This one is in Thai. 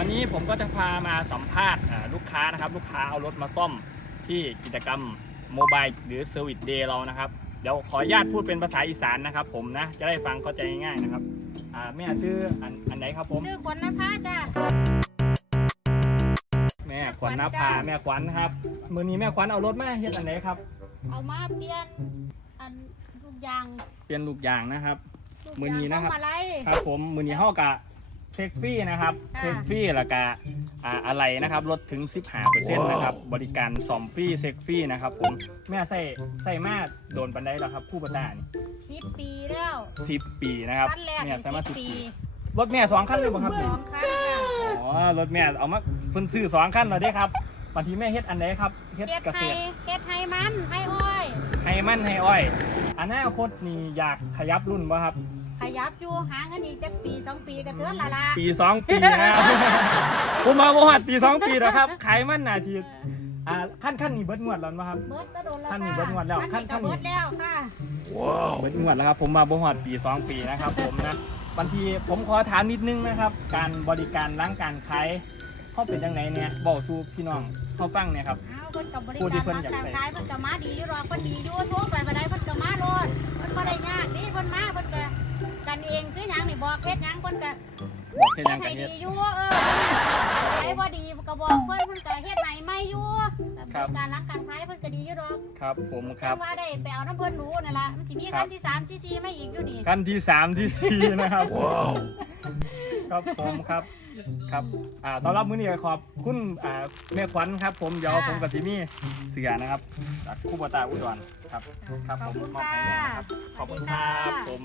วันนี้ผมก็จะพามาสัมภาษณ์อ่าลูกค้านะครับ ลูกค้าเอารถมาซ่อมที่กิจกรรมโมบายหรือเซอร์วิสเดย์เรานะครับ เดี๋ยวขออนุญาตพูดเป็นภาษาอีสานนะครับ ผมนะ จะได้ฟังเข้าใจง่ายๆนะครับอ่าแม่ชื่ออันอันไหนครับผมชื่อขวัญนภาจ้าแม่ขวัญนภาแม่ขวัญครับมือนี้แม่ขวัญเอารถมาเฮ็ดอันไหนครับ เอามาเปลี่ยนอันทุกอย่าง เปลี่ยนลูกยางนะครับทุกมื้อนี้นะครับอย่างของมาลัยครับผมมือนี้เฮากะ เช็คฟรีนะครับค่ะเช็คฟรีแล้วก็อ่าอะไรนะครับลดถึง 15%นะครับบริการซ่อมฟรีเช็คฟรีนะครับผมแม่ใส่ใส่มาโดนปันได้แล้วครับคู่ปตานี่สิบปีแล้ว10 ปีนะครับคันแรกแม่นี่ใส่มาสิบ10ปีปีรถแม่สองคันเลยบ่ครับสนี่องครั้งค่ะอ๋อรถแม่เอามาเพิ่นซื้อสองคันแล้วเด้ครับบางทีแม่เฮ็ดอันไหนครับเฮ็ดเฮ็ดเกษให้ตร เฮ็ดให้มันให้อ้อย ให้มันให้อ้อยอนาคตนี่อยากขยับรุ่นบ่ครับ ขยับอยู่หาเงินอีกจักปีสองปีก็เทือนละละปีสองปีนะครับผมมาบ่ฮอดปีสองปีแล้วครับขายมันนาทีอ่าขั้นขั้นนี้เบิดงวดแล้วนะครับ เบิดก็โดนแล้วท่านนี่ค่ะเบิดงวดแล้วท่านท่านนี่ก็เบิดแล้วค่ะเบิดงวดแล้วครับผมมาบ่ฮอดปีสองปีนะครับ ผมนะบางทีผมขอถามนิดนึงนะครับ การบริการล้างการขายเขาเป็นยังไงเนี่ยบอกสู่พี่น้องเขาฟังเนี่ยครับ เอาเพิ่นกับบริผู้ที่การเพิ่นอยากทางใส่การขายเพิ่นก็มาดีอยู่หรอกเพิ่นดีอยู่โทรไปบ่ได้เพิ่น บอกเฮ็ดหยังเพิ่นก็บอกแค่เฮ็ยัดงกัให้นเฮ็ดีดอยู่เออไอ้บ่ดีก็บอกเพิ่นเพิ่นก็เฮ็ดให้ไม่อยู่ครับการรักการขายเพิ่นก็ดีอยู่ดอกครับผมคแต่รับ ว่าได้ไปเอาน้ำเพิ่นรู้นั่นล่ะมันสิมีครัคับ นที่สามที่สี่มาอีกอยู่นี่ขั้นที่สามที่สี่นะครับครับผมครับครับอ่าตอนรับมื้อนี้ก็ขอบคุณอ่าแม่ขวัญครับ ผมเดี๋ยวผมกับทีนี่เสือนะครับจากคู่บตาอุดรครับครับขผอบมคุณมอบค่ะให้แม่นะครับขอบคุณครับผม